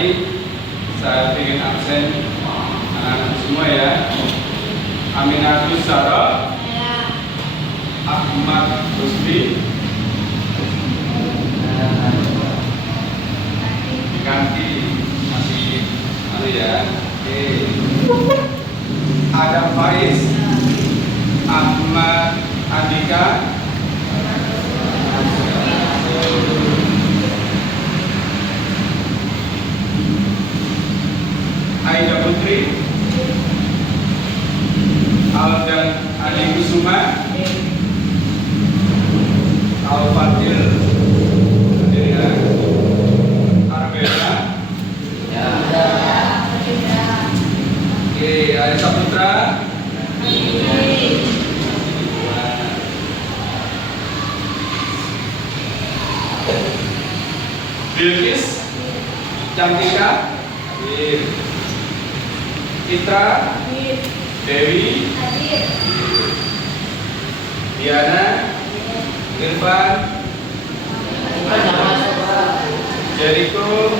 Sari. Saya ingin absen anak-anak semua ya. Aminatus Sarah. Ahmad Rusdi. Ganti masih ya. Oke. Adam Faiz. Ahmad Andika. Aida Putri. Aldan Ali Kusuma. Al-Fadil. Arbela. Oke, Arisa Putra. Bilkis Cantika. Citra. Dewi. Diana. Irfan. Jericho.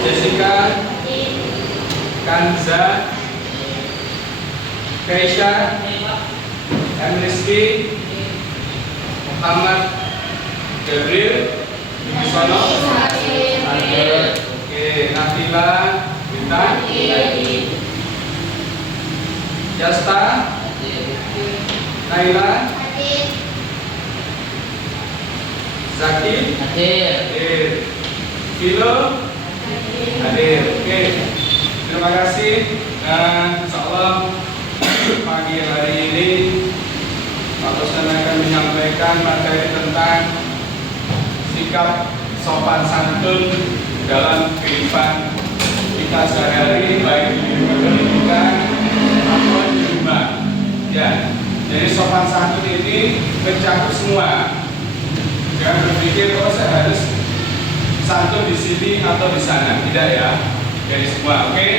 Jessica. Kanza. Keisha. Rizky. Muhammad Gabriel. Sono. Oke, Nabila. Bintang. Jasta. Naila. Zaki. Hadir. Kilo. Hadir. Oke. Terima kasih. Dan insyaallah pagi hari ini Pak Dosen akan menyampaikan materi tentang sikap sopan santun dalam kehidupan kita sehari-hari, baik di pendidikan maupun di rumah. Ya, jadi sopan santun ini mencakup semua. Jangan berpikir oh saya harus santun di sini atau di sana, tidak ya. Jadi semua, oke.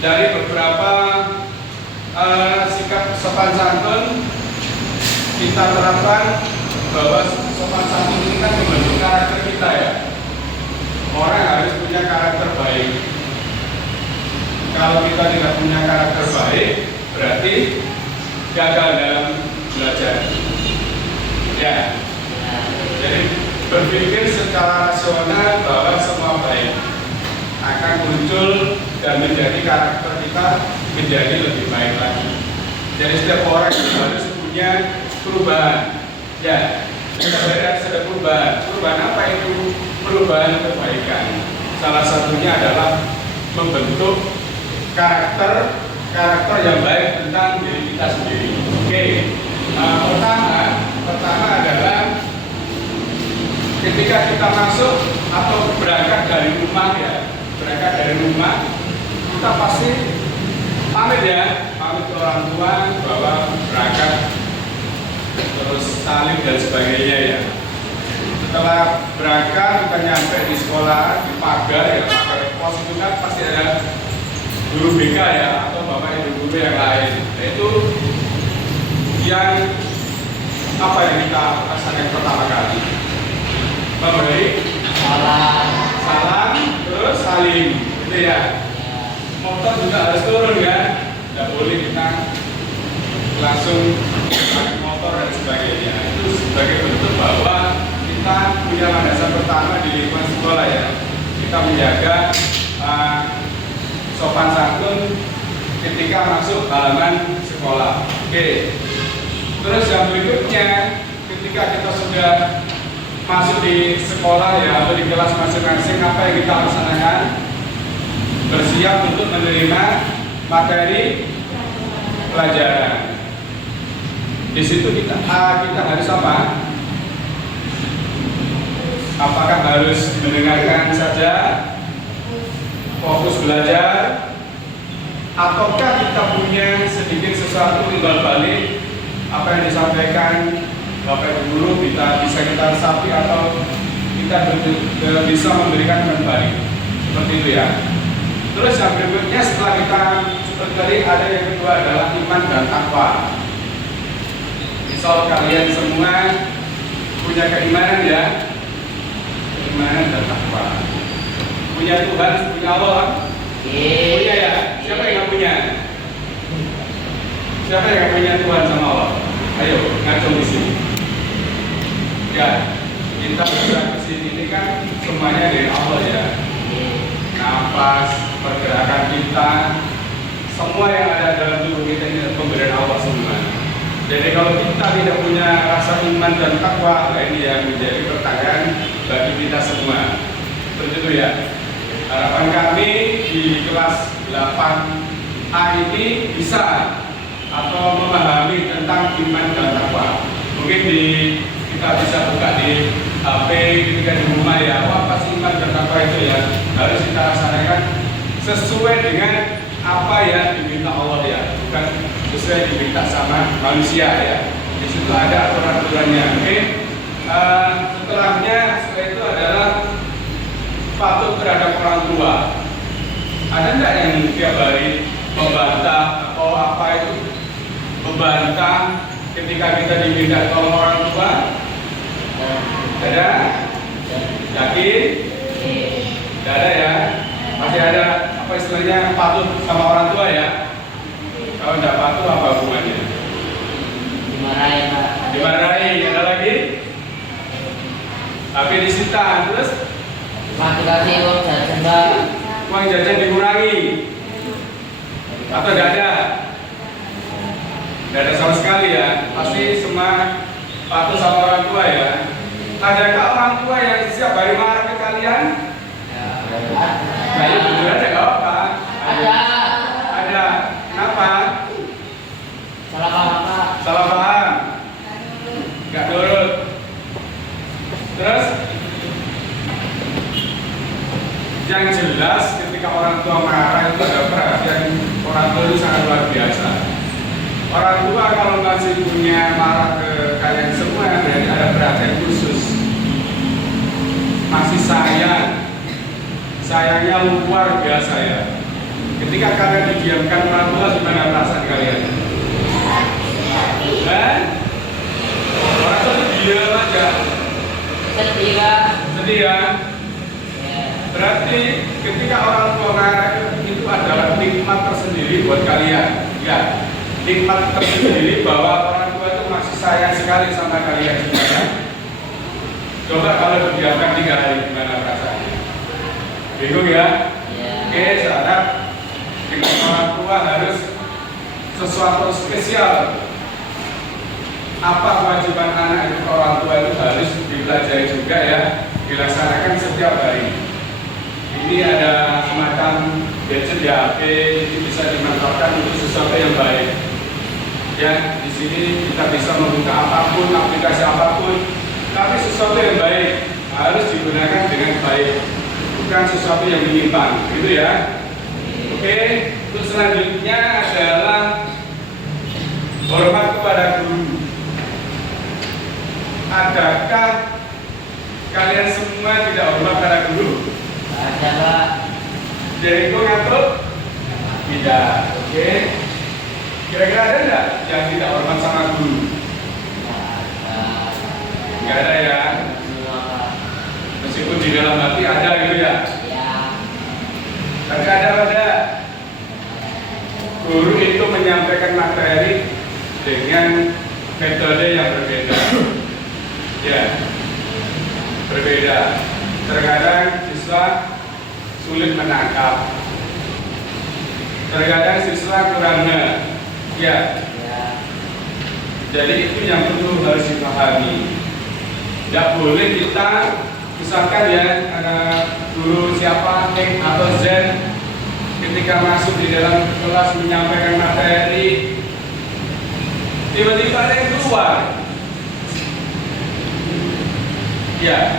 Dari beberapa sikap sopan santun kita terapkan bahwa sopan santun ini kan membentuk karakter kita ya. Orang harus punya karakter baik. Kalau kita tidak punya karakter baik, berarti gagal dalam belajar. Ya. Jadi berpikir secara rasional bahwa semua baik akan muncul dan menjadi karakter kita menjadi lebih baik lagi. Jadi setiap orang harus punya perubahan. Ya, kita harus ada perubahan. Perubahan apa itu? Perubahan kebaikan. Salah satunya adalah membentuk karakter yang baik tentang diri kita sendiri. Oke. Pertama adalah ketika kita masuk atau berangkat dari rumah ya, kita pasti pamit ya, pamit ke orang tua bahwa berangkat, terus salim dan sebagainya ya. Setelah berangkat kita nyampe di sekolah, di pagar ya, pagar pos itu kan pasti ada guru BK ya atau bapak ibu guru yang lain. Nah, itu yang apa yang kita rasakan pertama kali? Memberi salam terus salim, gitu ya. Motor juga harus turun kan, tidak boleh kita langsung pakai motor dan sebagainya. Itu sebagai bentuk bahwa kita punya landasan pertama di lingkungan sekolah ya. Kita menjaga sopan santun ketika masuk halaman sekolah. Oke. Terus yang berikutnya, ketika kita sudah masuk di sekolah ya atau di kelas masing-masing, apa yang kita laksanakan? Bersiap untuk menerima materi pelajaran. Di situ kita harus apa? Apakah harus mendengarkan saja, fokus belajar, ataukah kita punya sedikit sesuatu timbal balik apa yang disampaikan Bapak Ibu Guru bisa kita resapi atau kita bisa memberikan umpan balik seperti itu ya. Terus yang berikutnya setelah kita seperti tadi ada yang kedua adalah iman dan takwa. Misal kalian semua punya keimanan ya, keimanan dan takwa. Punya Tuhan, punya Allah? Punya ya? Siapa yang nggak punya? Siapa yang nggak punya Tuhan sama Allah? Ayo, ngaco di sini. Ya, kita bisa ke sini ini kan semuanya dari Allah ya. Nafas, pergerakan kita, semua yang ada dalam tubuh kita ini pemberian Allah semua. Jadi kalau kita tidak punya rasa iman dan takwa, nah ini yang menjadi pertanyaan bagi kita semua. Begitu ya. Harapan kami di kelas 8A ini bisa atau memahami tentang iman dan takwa. Mungkin kita bisa buka di HP ketika di rumah ya. Apa sih iman dan takwa itu ya? Harus kita laksanakan sesuai dengan apa yang diminta Allah ya, bukan sesuai diminta sama manusia ya. Di situ ada aturan-aturannya. Oke. Setelahnya itu adalah patuh terhadap orang tua. Ada enggak yang tiap hari membantah atau apa itu? Membantah ketika kita diminta tolong orang tua? Ada? Yakin? Tidak ada ya? Masih ada apa istilahnya patuh sama orang tua ya? Kalau tidak patuh apa hubungannya? Dimarahin Pak. Dimarahin, ada lagi? Tapi disita, terus? Masih kasih uang jajan Pak. Uang jajan dikurangi? Atau tidak ada? Tidak ada sama sekali ya? Pasti semua patuh sama orang tua ya? Adakah orang tua yang setiap hari marah ke kalian? Nah, ya jujur aja gak apa-apa. Ada. Ada. Kenapa? Salah paham Pak. Salah paham? Gak nurut. Terus? Yang jelas ketika orang tua marah itu ada perhatian orang tua itu sangat luar biasa. Orang tua kalau masih punya marah ke kalian semua berarti ada perhatian khusus. Masih sayang. Sayangnya luar biasa ya. Ketika kalian didiamkan orang tua, gimana perasaan kalian? Orang tua itu diam aja. Sedih Pak. Sedih ya? Berarti ketika orang tua marah itu adalah nikmat tersendiri buat kalian. Ya, nikmat tersendiri bahwa orang tua itu masih sayang sekali sama kalian juga. Coba kalau didiamkan 3 hari gimana perasaannya? Bingung ya? Oke, saya harap dengan orang tua harus sesuatu spesial. Apa kewajiban anak itu ke orang tua itu harus dipelajari juga ya, dilaksanakan setiap hari. Ini ada semacam gadget di HP, ini bisa dimanfaatkan untuk sesuatu yang baik. Ya, di sini kita bisa membuka apapun, aplikasi apapun, tapi sesuatu yang baik harus digunakan dengan baik, bukan sesuatu yang menyimpang, gitu ya. Oke, untuk selanjutnya adalah hormat kepada guru. Adakah kalian semua tidak hormat pada guru? Ada Pak. Jadi itu ngatur? Tidak. Oke. Kira-kira ada enggak yang tidak hormat sama guru? Enggak ada ya. Meskipun di dalam hati ada gitu ya. Ya. Terkadang ada guru itu menyampaikan materi dengan metode yang berbeda. Ya, berbeda. Terkadang siswa sulit menangkap. Terkadang siswa kurang ngeh. Ya. Jadi itu yang perlu harus dipahami. Tidak boleh kita misalkan ya guru siapa X atau Z ketika masuk di dalam kelas menyampaikan materi tiba-tiba ada yang keluar. Ya,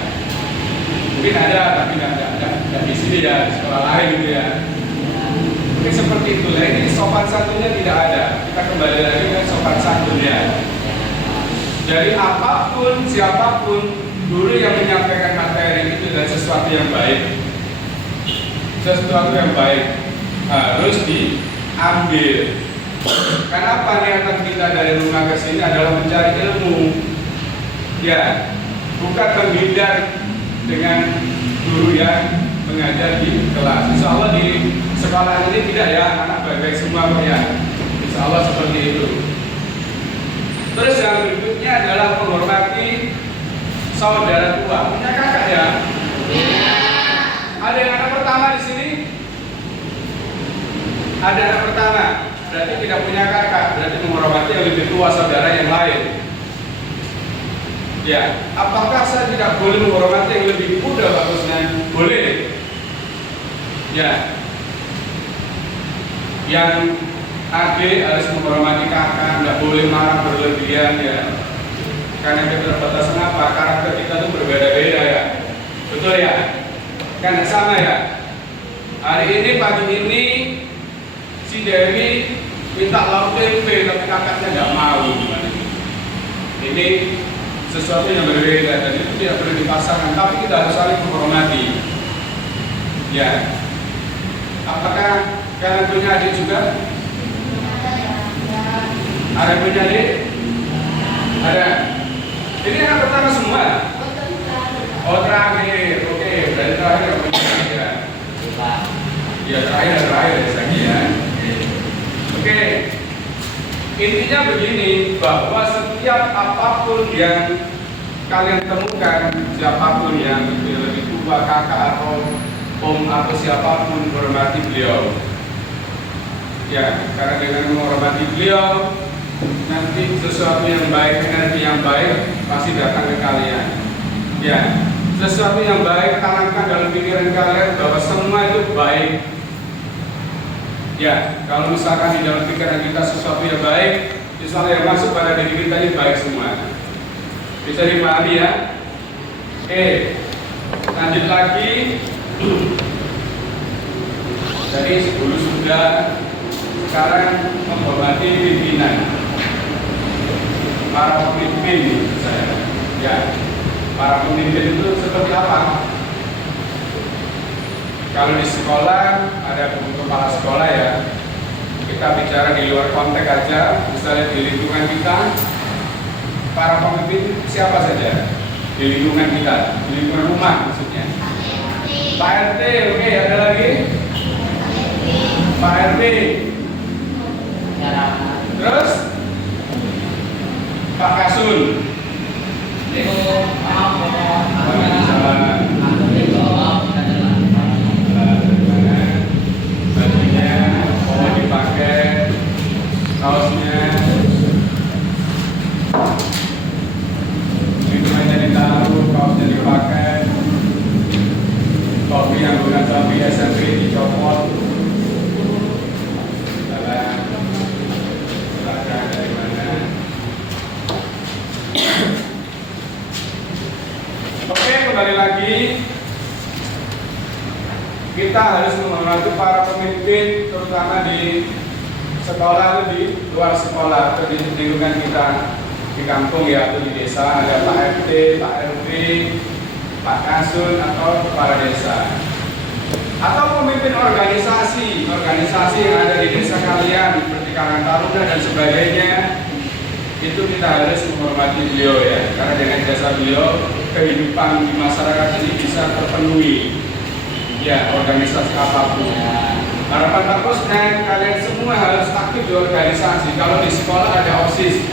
mungkin ada tapi nggak di sini ya, di sekolah lain gitu ya. Mungkin seperti itu ya. Ini sopan santunnya tidak ada. Kita kembali lagi ke sopan santunnya. Jadi apapun, siapapun guru yang menyampaikan materi itu dan sesuatu yang baik, sesuatu yang baik harus diambil. Kenapa niatan kita dari rumah ke sini adalah mencari ilmu, ya, bukan menghindar dengan guru yang mengajar di kelas. Insya Allah di sekolah ini tidak ya, anak baik-baik semua kok ya. Insya Allah seperti itu. Terus yang berikutnya adalah menghormati saudara tua. Punya kakak ya? Ada yang anak pertama di sini? Ada anak pertama, berarti tidak punya kakak, berarti menghormati yang lebih tua saudara yang lain. Ya, apakah saya tidak boleh menghormati yang lebih muda bagusnya? Boleh. Ya. Yang adik harus menghormati kakak, tidak boleh marah berlebihan ya. Karena keterbatasan apa? Karakter kita itu berbeda-beda ya. Betul ya? Kan sama ya. Hari ini pagi ini si Dewi minta lauk tempe tapi kakaknya nggak mau. Ini sesuatu yang berbeda dan itu tidak perlu dipasangkan, tapi kita harus saling menghormati. Ya. Apakah kalian punya adik juga? Ada yang punya adik? Ada. Ini anak pertama semua. Oh terakhir, oke. Berarti terakhir yang punya adik ya. Ya terakhir ya. Oke. Intinya begini, bahwa setiap apapun yang kalian temukan, siapapun yang lebih tua, kakak atau om atau siapapun, hormati beliau. Ya, karena dengan menghormati beliau, nanti sesuatu yang baik, energi yang baik pasti datang ke kalian. Ya, sesuatu yang baik tanamkan dalam pikiran kalian bahwa semua itu baik. Ya, kalau misalkan di dalam pikiran kita sesuatu yang baik, insya Allah yang masuk pada diri kita ini baik semua. Bisa dipahami ya? Oke, lanjut lagi. Jadi 10 sudah, sekarang menghormati pimpinan. Para pemimpin saya. Ya, para pemimpin itu seperti apa? Kalau di sekolah ada guru kepala sekolah ya, kita bicara di luar konteks aja, misalnya di lingkungan kita, para pemimpin siapa saja di lingkungan kita, di lingkungan rumah maksudnya. Pak RT, oke, ada lagi? Pak RT. Terus Pak Kasun. Dipakai kaosnya minumannya ditaruh, kaosnya dipakai, kopi yang bukan kopi SMP dicopot. Silakan dari mana? Oke, kembali lagi. Kita harus menghormati para pemimpin, terutama di sekolah atau di luar sekolah atau di lingkungan kita di kampung ya atau di desa. Ada Pak RT, Pak RW, Pak Kasun atau kepala desa atau pemimpin organisasi yang ada di desa kalian seperti Karang Taruna dan sebagainya. Itu kita harus menghormati beliau ya, karena dengan jasa beliau kehidupan di masyarakat ini bisa terpenuhi. Ya, organisasi apapun. Harapan Pak Kusnen, kalian semua harus aktif di organisasi. Kalau di sekolah ada OSIS.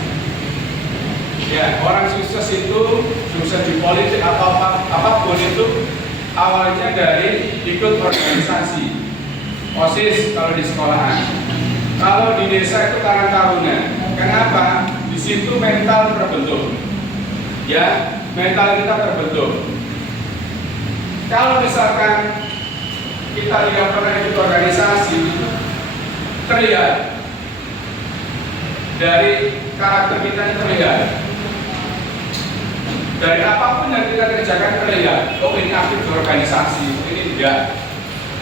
Ya, orang sukses itu, sukses di politik atau apapun itu awalnya dari ikut organisasi. OSIS kalau di sekolahan. Kalau di desa itu Karang Taruna. Kenapa? Di situ mental terbentuk. Ya, mental kita terbentuk. Kalau misalkan kita tidak pernah ikut organisasi, terlihat dari karakter kita ini terlihat. Dari apapun yang kita kerjakan terlihat. Oh ini aktif di organisasi, ini tidak.